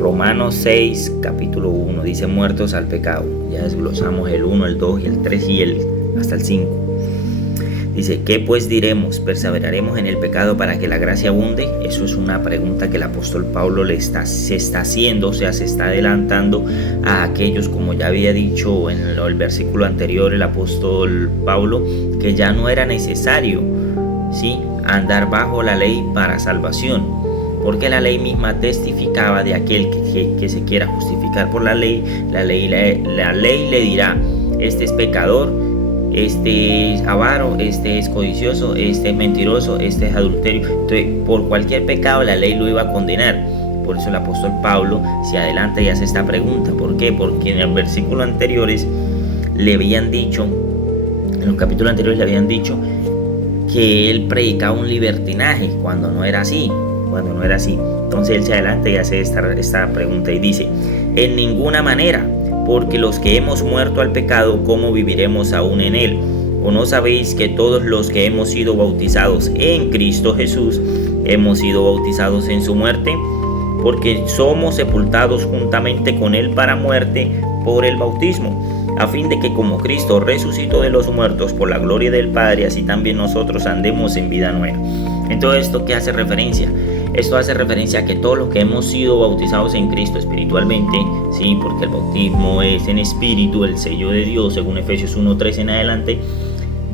Romanos 6, capítulo 1, dice muertos al pecado. Ya desglosamos el 1, el 2 y el 3 y hasta el 5. Dice, ¿qué pues diremos? ¿Perseveraremos en el pecado para que la gracia abunde? Eso es una pregunta que el apóstol Pablo se está haciendo, o sea, se está adelantando a aquellos, como ya había dicho en el versículo anterior el apóstol Pablo, que ya no era necesario, ¿sí?, andar bajo la ley para salvación, porque la ley misma testificaba de aquel que se quiera justificar por la ley. La ley le dirá, este es pecador, este es avaro, este es codicioso, este es mentiroso, este es adulterio. Entonces, por cualquier pecado la ley lo iba a condenar. Por eso el apóstol Pablo se adelanta y hace esta pregunta. ¿Por qué? Porque en el versículo anteriores le habían dicho, en los capítulos anteriores le habían dicho que él predicaba un libertinaje cuando no era así. Entonces él se adelanta y hace esta pregunta y dice, en ninguna manera, porque los que hemos muerto al pecado, ¿cómo viviremos aún en él? ¿O no sabéis que todos los que hemos sido bautizados en Cristo Jesús, hemos sido bautizados en su muerte? Porque somos sepultados juntamente con él para muerte por el bautismo, a fin de que como Cristo resucitó de los muertos por la gloria del Padre, así también nosotros andemos en vida nueva. Entonces, ¿esto qué hace referencia? Esto hace referencia a que todos los que hemos sido bautizados en Cristo espiritualmente, sí, porque el bautismo es en espíritu, el sello de Dios, según Efesios 1:3 en adelante,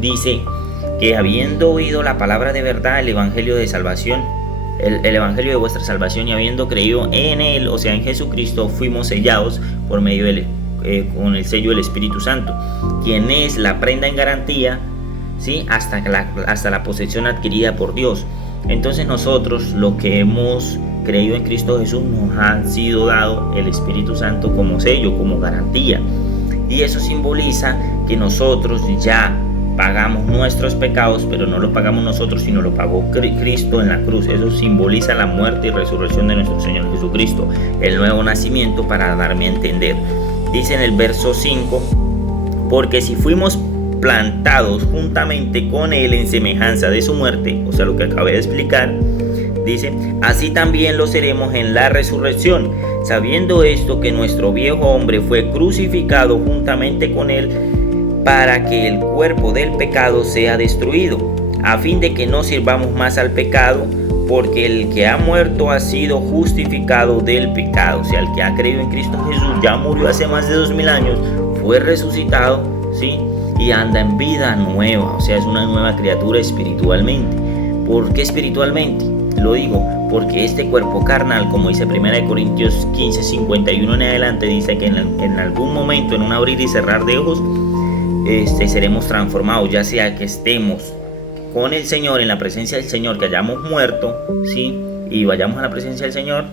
dice que habiendo oído la palabra de verdad, el evangelio de salvación, el evangelio de vuestra salvación, y habiendo creído en él, o sea en Jesucristo, fuimos sellados por medio con el sello del Espíritu Santo, quien es la prenda en garantía, ¿sí?, hasta la posesión adquirida por Dios. Entonces nosotros, los que hemos creído en Cristo Jesús, nos ha sido dado el Espíritu Santo como sello, como garantía, y eso simboliza que nosotros ya pagamos nuestros pecados, pero no lo pagamos nosotros, sino lo pagó Cristo en la cruz. Eso simboliza la muerte y resurrección de nuestro Señor Jesucristo, el nuevo nacimiento, para darme a entender. Dice en el verso 5, porque si fuimos plantados juntamente con él en semejanza de su muerte, o sea, lo que acabé de explicar, dice, así también lo seremos en la resurrección, sabiendo esto, que nuestro viejo hombre fue crucificado juntamente con él, para que el cuerpo del pecado sea destruido, a fin de que no sirvamos más al pecado, porque el que ha muerto ha sido justificado del pecado. O sea, el que ha creído en Cristo Jesús ya murió hace más de 2000 años, fue resucitado, ¿sí?, y anda en vida nueva, o sea, es una nueva criatura espiritualmente. ¿Por qué espiritualmente? Lo digo porque este cuerpo carnal, como dice 1 Corintios 15:51 en adelante, dice que en algún momento, en un abrir y cerrar de ojos, seremos transformados, ya sea que estemos con el Señor, en la presencia del Señor, que hayamos muerto, ¿sí?, y vayamos a la presencia del Señor,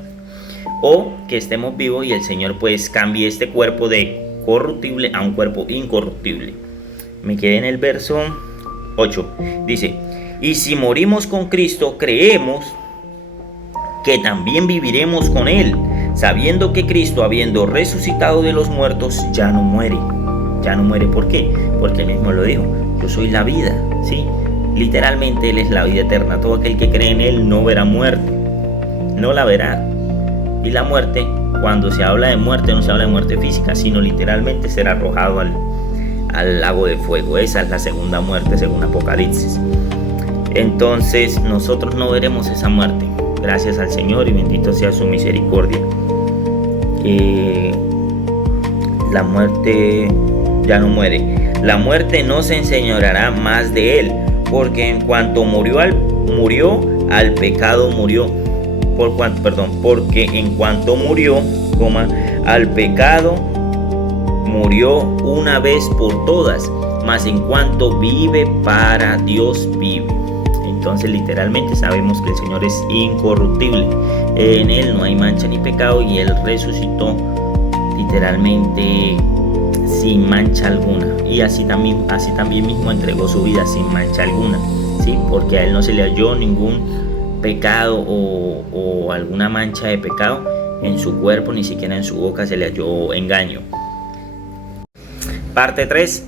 o que estemos vivos y el Señor pues cambie este cuerpo de corruptible a un cuerpo incorruptible. Me quedé en el verso 8. Dice, y si morimos con Cristo, creemos que también viviremos con él, sabiendo que Cristo, habiendo resucitado de los muertos, ya no muere. ¿Por qué? Porque él mismo lo dijo, yo soy la vida, ¿sí? Literalmente él es la vida eterna. Todo aquel que cree en él no verá muerte, no la verá. Y la muerte, cuando se habla de muerte, no se habla de muerte física, sino literalmente será arrojado al lago de fuego. Esa es la segunda muerte según Apocalipsis. Entonces nosotros no veremos esa muerte, gracias al Señor, y bendito sea su misericordia. La muerte ya no muere. La muerte no se enseñoreará más de él, porque en cuanto murió al pecado murió. Porque en cuanto murió, al pecado murió una vez por todas, mas en cuanto vive, para Dios vive. Entonces literalmente sabemos que el Señor es incorruptible, en él no hay mancha ni pecado, y él resucitó literalmente sin mancha alguna, y así también mismo entregó su vida sin mancha alguna, ¿sí? Porque a él no se le halló ningún pecado o alguna mancha de pecado en su cuerpo, ni siquiera en su boca se le halló engaño. Parte 3,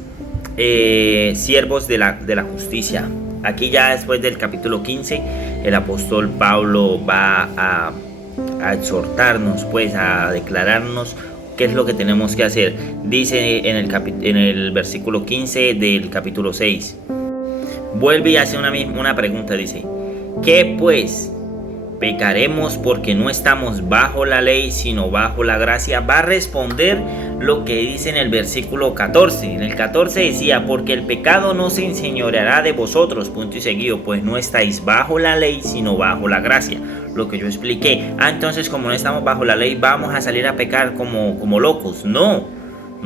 siervos de la justicia. Aquí ya después del capítulo 15, el apóstol Pablo va a a exhortarnos, pues a declararnos qué es lo que tenemos que hacer. Dice en el versículo 15 del capítulo 6. Vuelve y hace una pregunta, dice: ¿qué pues? ¿Pecaremos porque no estamos bajo la ley, sino bajo la gracia? Va a responder lo que dice en el versículo 14. En el 14 decía: porque el pecado no se enseñoreará de vosotros, punto y seguido, pues no estáis bajo la ley, sino bajo la gracia. Lo que yo expliqué. Entonces, como no estamos bajo la ley, vamos a salir a pecar como locos. No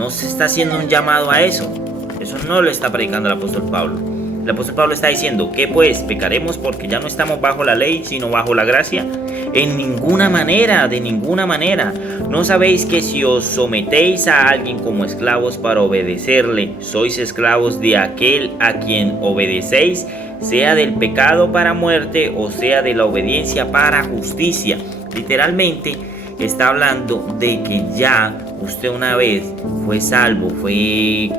se está haciendo un llamado a eso. Eso no lo está predicando el apóstol Pablo. El apóstol Pablo está diciendo: ¿qué pues? ¿Pecaremos porque ya no estamos bajo la ley, sino bajo la gracia? En ninguna manera, de ninguna manera. ¿No sabéis que si os sometéis a alguien como esclavos para obedecerle, sois esclavos de aquel a quien obedecéis, sea del pecado para muerte o sea de la obediencia para justicia? Literalmente está hablando de que ya usted una vez fue salvo, fue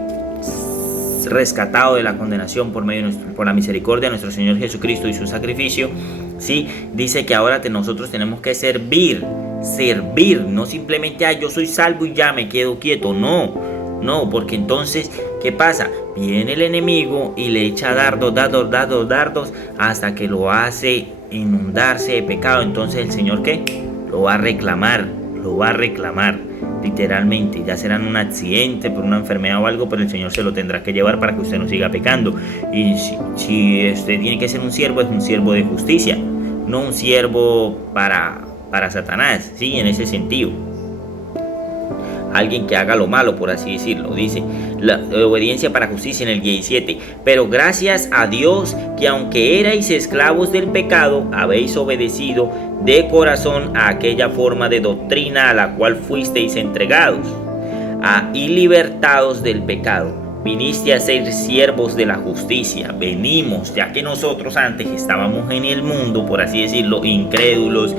rescatado de la condenación por la misericordia de nuestro Señor Jesucristo y su sacrificio. ¿Sí? Dice que ahora nosotros tenemos que servir, no simplemente yo soy salvo y ya me quedo quieto. No, porque entonces, ¿qué pasa? Viene el enemigo y le echa dardos hasta que lo hace inundarse de pecado. Entonces el Señor, ¿qué? Lo va a reclamar, literalmente. Ya será un accidente, por una enfermedad o algo, pero el Señor se lo tendrá que llevar para que usted no siga pecando. Y si usted tiene que ser un siervo, es un siervo de justicia, no un siervo para Satanás, ¿sí? En ese sentido, alguien que haga lo malo, por así decirlo. Dice la obediencia para justicia en el 17: pero gracias a Dios que aunque erais esclavos del pecado, habéis obedecido de corazón a aquella forma de doctrina a la cual fuisteis entregados, y libertados del pecado, viniste a ser siervos de la justicia. Venimos, ya que nosotros antes estábamos en el mundo, por así decirlo, incrédulos,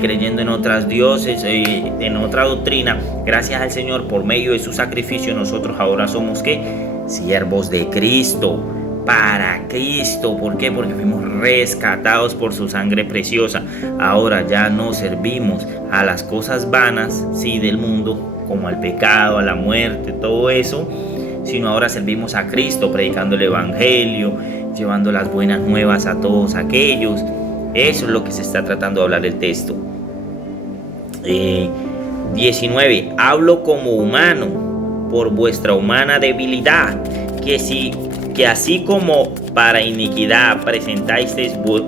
creyendo en otras dioses, en otra doctrina. Gracias al Señor, por medio de su sacrificio, nosotros ahora somos ¿qué? Siervos de Cristo, para Cristo. ¿Por qué? Porque fuimos rescatados por su sangre preciosa. Ahora ya no servimos a las cosas vanas, sí, del mundo, como al pecado, a la muerte, todo eso, sino ahora servimos a Cristo, predicando el evangelio, llevando las buenas nuevas a todos aquellos. Eso es lo que se está tratando de hablar el texto. 19. Hablo como humano, por vuestra humana debilidad, que así como para iniquidad presentáis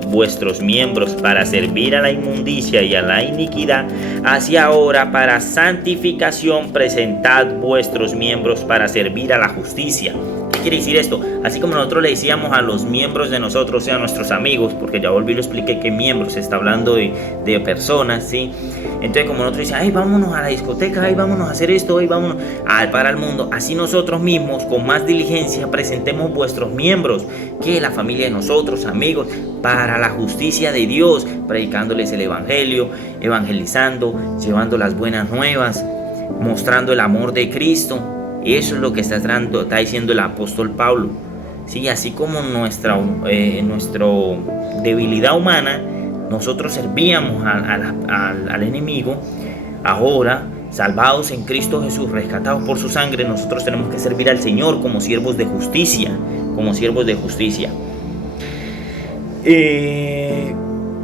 vuestros miembros para servir a la inmundicia y a la iniquidad, así ahora para santificación presentad vuestros miembros para servir a la justicia. ¿Qué quiere decir esto? Así como nosotros le decíamos a los miembros de nosotros, o sea, a nuestros amigos, porque ya volví y lo expliqué que miembros se está hablando de personas, ¿sí? Entonces, como nosotros decíamos: ay, vámonos a la discoteca, ay, vámonos a hacer esto, ay, vámonos para el mundo, así nosotros mismos con más diligencia presentemos vuestros miembros, que la familia de nosotros, amigos, para la justicia de Dios, predicándoles el evangelio, evangelizando, llevando las buenas nuevas, mostrando el amor de Cristo. Eso es lo que está diciendo el apóstol Pablo. Sí, así como nuestra debilidad humana, nosotros servíamos al enemigo. Ahora, salvados en Cristo Jesús, rescatados por su sangre, nosotros tenemos que servir al Señor como siervos de justicia.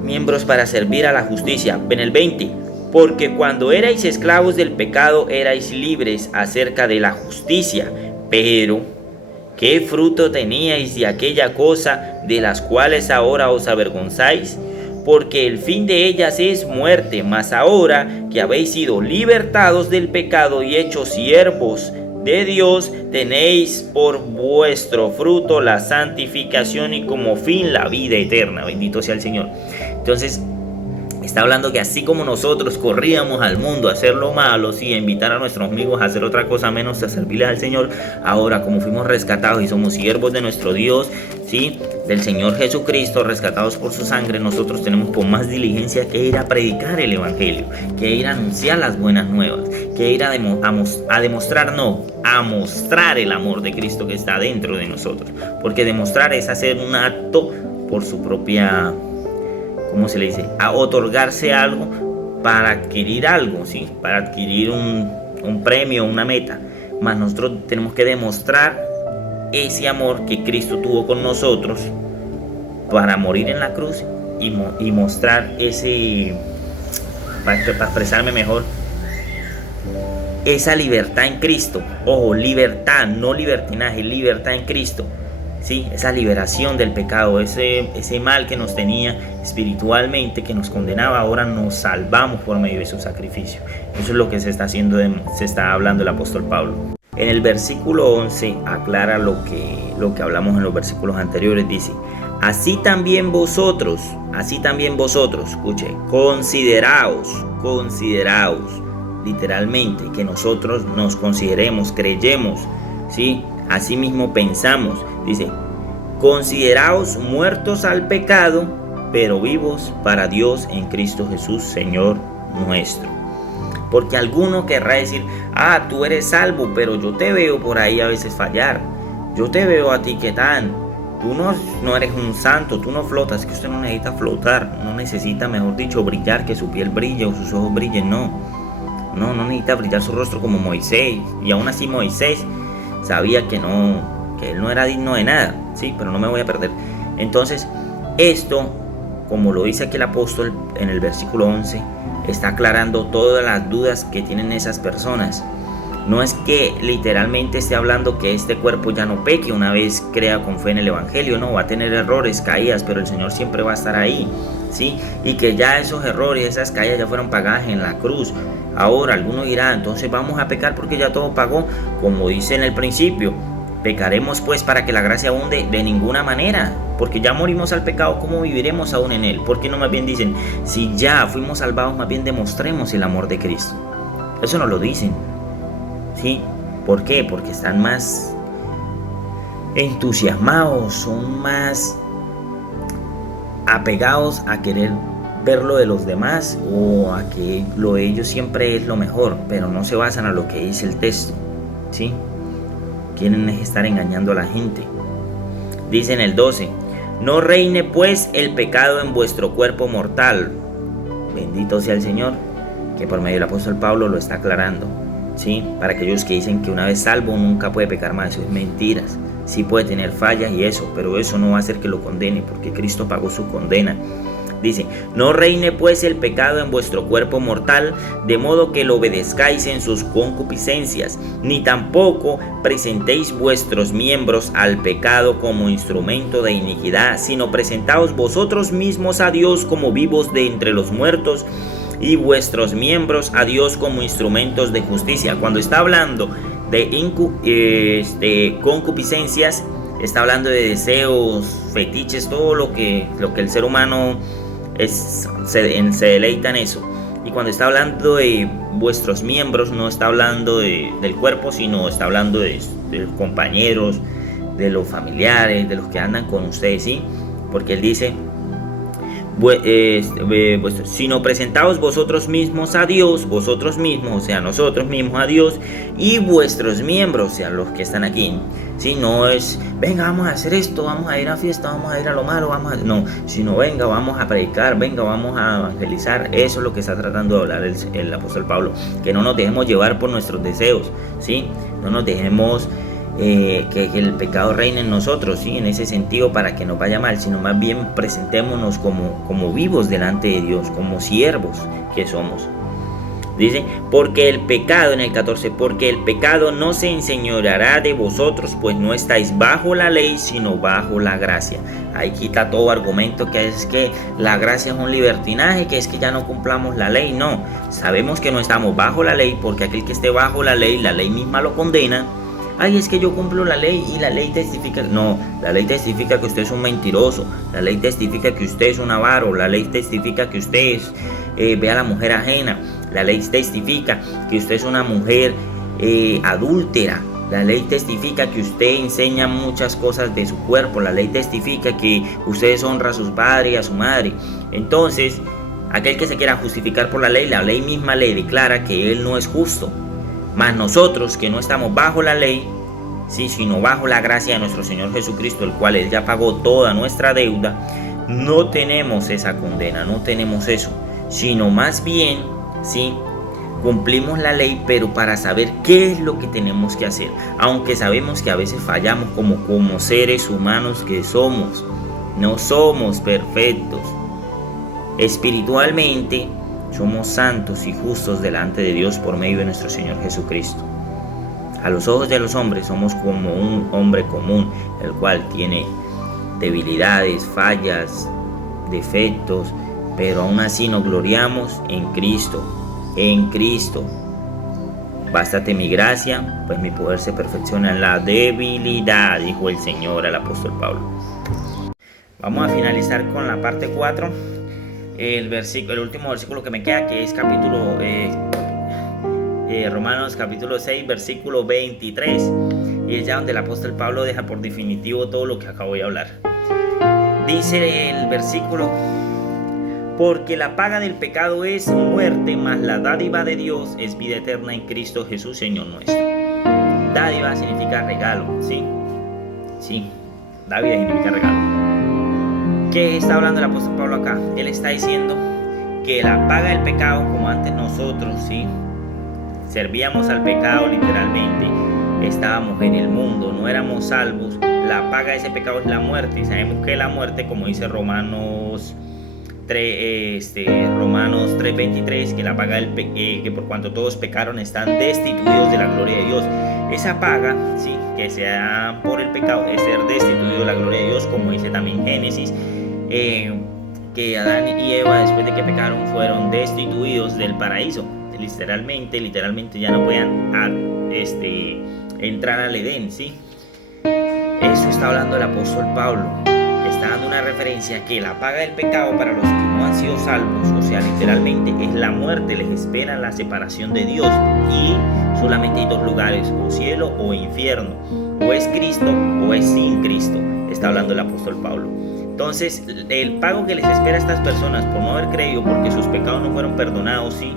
Miembros para servir a la justicia. En el 20: porque cuando erais esclavos del pecado, erais libres acerca de la justicia. Pero ¿qué fruto teníais de aquella cosa de las cuales ahora os avergonzáis? Porque el fin de ellas es muerte. Mas ahora que habéis sido libertados del pecado y hechos siervos de Dios, tenéis por vuestro fruto la santificación y como fin la vida eterna. Bendito sea el Señor. Entonces, está hablando que así como nosotros corríamos al mundo a hacer lo malo, sí, a invitar a nuestros amigos a hacer otra cosa menos a servirle al Señor, ahora como fuimos rescatados y somos siervos de nuestro Dios, sí, del Señor Jesucristo, rescatados por su sangre, nosotros tenemos con más diligencia que ir a predicar el evangelio, que ir a anunciar las buenas nuevas, que ir a mostrar el amor de Cristo que está dentro de nosotros, porque demostrar es hacer un acto por su propia, ¿cómo se le dice? A otorgarse algo para adquirir algo, ¿sí? Para adquirir un premio, una meta. Mas nosotros tenemos que demostrar ese amor que Cristo tuvo con nosotros para morir en la cruz y mostrar ese, para expresarme mejor, esa libertad en Cristo. Ojo, libertad, no libertinaje, libertad en Cristo. ¿Sí? Esa liberación del pecado, ese mal que nos tenía espiritualmente, que nos condenaba, ahora nos salvamos por medio de su sacrificio. Eso es lo que se está hablando el apóstol Pablo. En el versículo 11 aclara lo que hablamos en los versículos anteriores. Dice: así también vosotros, escuche, consideraos, literalmente, que nosotros nos consideremos, creyemos, ¿sí? Asimismo pensamos. Dice: consideraos muertos al pecado, pero vivos para Dios en Cristo Jesús, Señor nuestro. Porque alguno querrá decir: tú eres salvo, pero yo te veo por ahí a veces fallar. Yo te veo a ti que tan. Tú no eres un santo, tú no flotas. Que usted no necesita flotar, no necesita, mejor dicho, brillar, que su piel brille o sus ojos brillen, no necesita brillar su rostro como Moisés. Y aún así Moisés sabía que él no era digno de nada, sí, pero no me voy a perder. Entonces, esto, como lo dice aquí el apóstol en el versículo 11, está aclarando todas las dudas que tienen esas personas. No es que literalmente esté hablando que este cuerpo ya no peque una vez crea con fe en el evangelio, no, va a tener errores, caídas, pero el Señor siempre va a estar ahí, ¿sí? Y que ya esos errores, esas caídas ya fueron pagadas en la cruz. Ahora alguno dirá: entonces vamos a pecar porque ya todo pagó. Como dice en el principio, ¿pecaremos pues para que la gracia abunde? De ninguna manera, porque ya morimos al pecado. ¿Cómo viviremos aún en él? ¿Por qué no más bien dicen: si ya fuimos salvados, más bien demostremos el amor de Cristo? Eso no lo dicen, ¿sí? ¿Por qué? Porque están más entusiasmados, son más apegados a querer ver lo de los demás o a que lo de ellos siempre es lo mejor, pero no se basan a lo que dice el texto, ¿sí? Quieren estar engañando a la gente. Dice en el 12: no reine pues el pecado en vuestro cuerpo mortal. Bendito sea el Señor, que por medio del apóstol Pablo lo está aclarando, ¿sí? Para aquellos que dicen que una vez salvo nunca puede pecar más, eso es mentiras. Sí puede tener fallas y eso, pero eso no va a hacer que lo condene, porque Cristo pagó su condena. Dice: no reine pues el pecado en vuestro cuerpo mortal, de modo que lo obedezcáis en sus concupiscencias, ni tampoco presentéis vuestros miembros al pecado como instrumento de iniquidad, sino presentaos vosotros mismos a Dios como vivos de entre los muertos, y vuestros miembros a Dios como instrumentos de justicia. Cuando está hablando de concupiscencias, está hablando de deseos, fetiches, todo lo que el ser humano se deleita en eso. Y cuando está hablando de vuestros miembros, no está hablando del cuerpo, sino está hablando de los compañeros, de los familiares, de los que andan con ustedes, ¿sí? Porque él dice: sino presentaos vosotros mismos a Dios, vosotros mismos, o sea, nosotros mismos a Dios, y vuestros miembros, o sea, los que están aquí. Si no es: venga, vamos a hacer esto, vamos a ir a fiesta, vamos a ir a lo malo, no, sino venga, vamos a predicar, venga, vamos a evangelizar. Eso es lo que está tratando de hablar el apóstol Pablo, que no nos dejemos llevar por nuestros deseos, ¿sí? No nos dejemos que el pecado reine en nosotros, ¿sí? En ese sentido, para que nos vaya mal, sino más bien presentémonos como vivos delante de Dios, como siervos que somos. Dice: porque el pecado, en el 14, porque el pecado no se enseñoreará de vosotros, pues no estáis bajo la ley, sino bajo la gracia. Ahí quita todo argumento que es que la gracia es un libertinaje, que es que ya no cumplamos la ley. No, sabemos que no estamos bajo la ley, porque aquel que esté bajo la ley misma lo condena. Ay, es que yo cumplo la ley y la ley testifica. No, la ley testifica que usted es un mentiroso. La ley testifica que usted es un avaro. La ley testifica que usted ve a la mujer ajena. La ley testifica que usted es una mujer adúltera. La ley testifica que usted enseña muchas cosas de su cuerpo. La ley testifica que usted deshonra a sus padres y a su madre. Entonces, aquel que se quiera justificar por la ley misma le declara que él no es justo. Mas nosotros, que no estamos bajo la ley, sí, sino bajo la gracia de nuestro Señor Jesucristo, el cual Él ya pagó toda nuestra deuda, no tenemos esa condena, no tenemos eso, sino más bien, ¿sí?, cumplimos la ley, pero para saber qué es lo que tenemos que hacer. Aunque sabemos que a veces fallamos como seres humanos que somos. No somos perfectos. Espiritualmente somos santos y justos delante de Dios por medio de nuestro Señor Jesucristo. A los ojos de los hombres somos como un hombre común, el cual tiene debilidades, fallas, defectos, pero aún así nos gloriamos en Cristo. En Cristo. Bástate mi gracia, pues mi poder se perfecciona en la debilidad, dijo el Señor al apóstol Pablo. Vamos a finalizar con la parte 4, el último versículo que me queda, que es Romanos capítulo 6, versículo 23, y es ya donde el apóstol Pablo deja por definitivo todo lo que acabo de hablar. Dice el versículo: porque la paga del pecado es muerte, mas la dádiva de Dios es vida eterna en Cristo Jesús, Señor nuestro. Dádiva significa regalo, ¿sí? Sí, dádiva significa regalo. ¿Qué está hablando el apóstol Pablo acá? Él está diciendo que la paga del pecado, como antes nosotros, ¿sí?, servíamos al pecado literalmente, estábamos en el mundo, no éramos salvos. La paga de ese pecado es la muerte, y sabemos que la muerte, como dice Romanos 3:23, que la paga del que por cuanto todos pecaron están destituidos de la gloria de Dios. Esa paga, sí, que se da por el pecado, es ser destituido de la gloria de Dios, como dice también Génesis, que Adán y Eva, después de que pecaron, fueron destituidos del paraíso. Literalmente ya no podían entrar al Edén, ¿sí? Eso está hablando el apóstol Pablo. Está dando una referencia que la paga del pecado para los que no han sido salvos, o sea, literalmente es la muerte. Les espera la separación de Dios, y solamente hay dos lugares: o cielo o infierno, o es Cristo o es sin Cristo. Está hablando el apóstol Pablo. Entonces, el pago que les espera a estas personas por no haber creído, porque sus pecados no fueron perdonados, ¿sí?,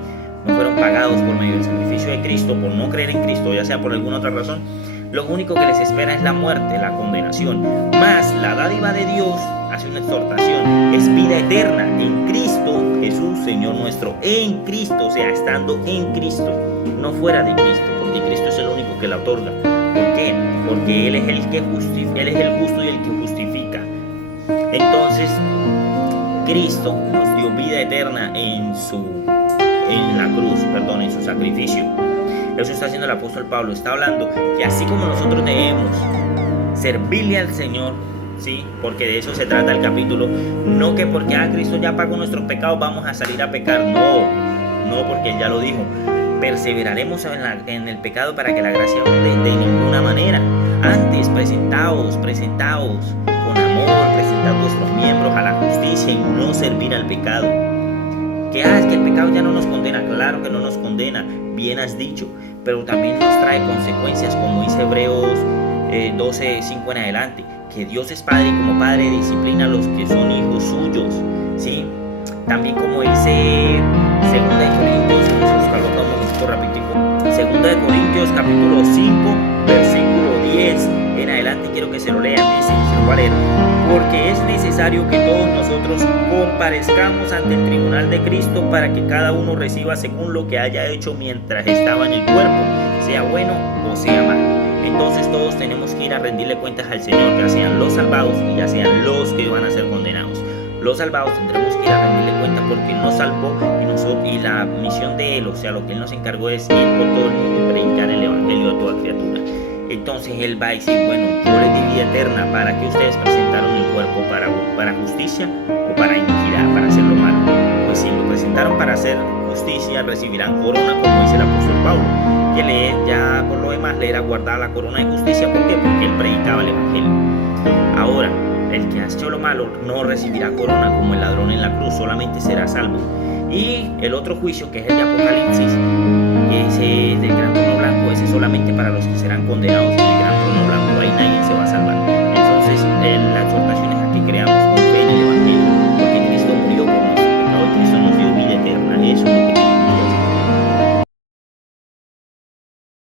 no fueron pagados por medio del sacrificio de Cristo, por no creer en Cristo, ya sea por alguna otra razón, lo único que les espera es la muerte, la condenación. Más la dádiva de Dios, hace una exhortación, es vida eterna en Cristo Jesús, Señor nuestro. En Cristo, o sea, estando en Cristo, no fuera de Cristo, porque Cristo es el único que la otorga. ¿Por qué? Porque Él es el que justifica, Él es el justo y el que justifica. Entonces, Cristo nos dio vida eterna en la cruz, en su sacrificio. Eso está haciendo el apóstol Pablo. Está hablando que así como nosotros debemos servirle al Señor, ¿sí?, porque de eso se trata el capítulo, no que porque Cristo ya pagó nuestros pecados vamos a salir a pecar, no, porque Él ya lo dijo. Perseveraremos en el pecado para que la gracia abunde de ninguna manera. Antes, presentaos con amor, presentad vuestros miembros a la justicia y no servir al pecado. Que es que el pecado ya no nos condena. Claro que no nos condena, bien has dicho, pero también nos trae consecuencias, como dice Hebreos 12:5 en adelante, que Dios es Padre y como Padre disciplina a los que son hijos suyos, ¿sí? También como dice 2 Corintios, vamos a buscarlo un poquito rapidito, 2 Corintios capítulo 5, versículo 10 en adelante, quiero que se lo lean. Dice, se lo voy a leer: porque es necesario que todos nosotros comparezcamos ante el tribunal de Cristo, para que cada uno reciba según lo que haya hecho mientras estaba en el cuerpo, sea bueno o sea malo. Entonces todos tenemos que ir a rendirle cuentas al Señor, ya sean los salvados y ya sean los que van a ser condenados. Los salvados tendremos que ir a rendirle cuenta porque Él nos salvó, y la misión de Él, o sea, lo que Él nos encargó, es ir por todo el mundo y predicar el evangelio a toda criatura. Entonces Él va a decir, bueno, yo les di vida eterna, ¿para qué ustedes presentaron el cuerpo? ¿Para justicia o para iniquidad, para hacer lo malo? Pues si lo presentaron para hacer justicia, recibirán corona, como dice el apóstol Pablo, que ya por lo demás le era guardada la corona de justicia. ¿Por qué? Porque Él predicaba el evangelio. Ahora, el que ha hecho lo malo no recibirá corona como el ladrón en la cruz, solamente será salvo. Y el otro juicio, que es el de Apocalipsis, ese del gran trono blanco, ese solamente para los que serán condenados en el gran trono blanco.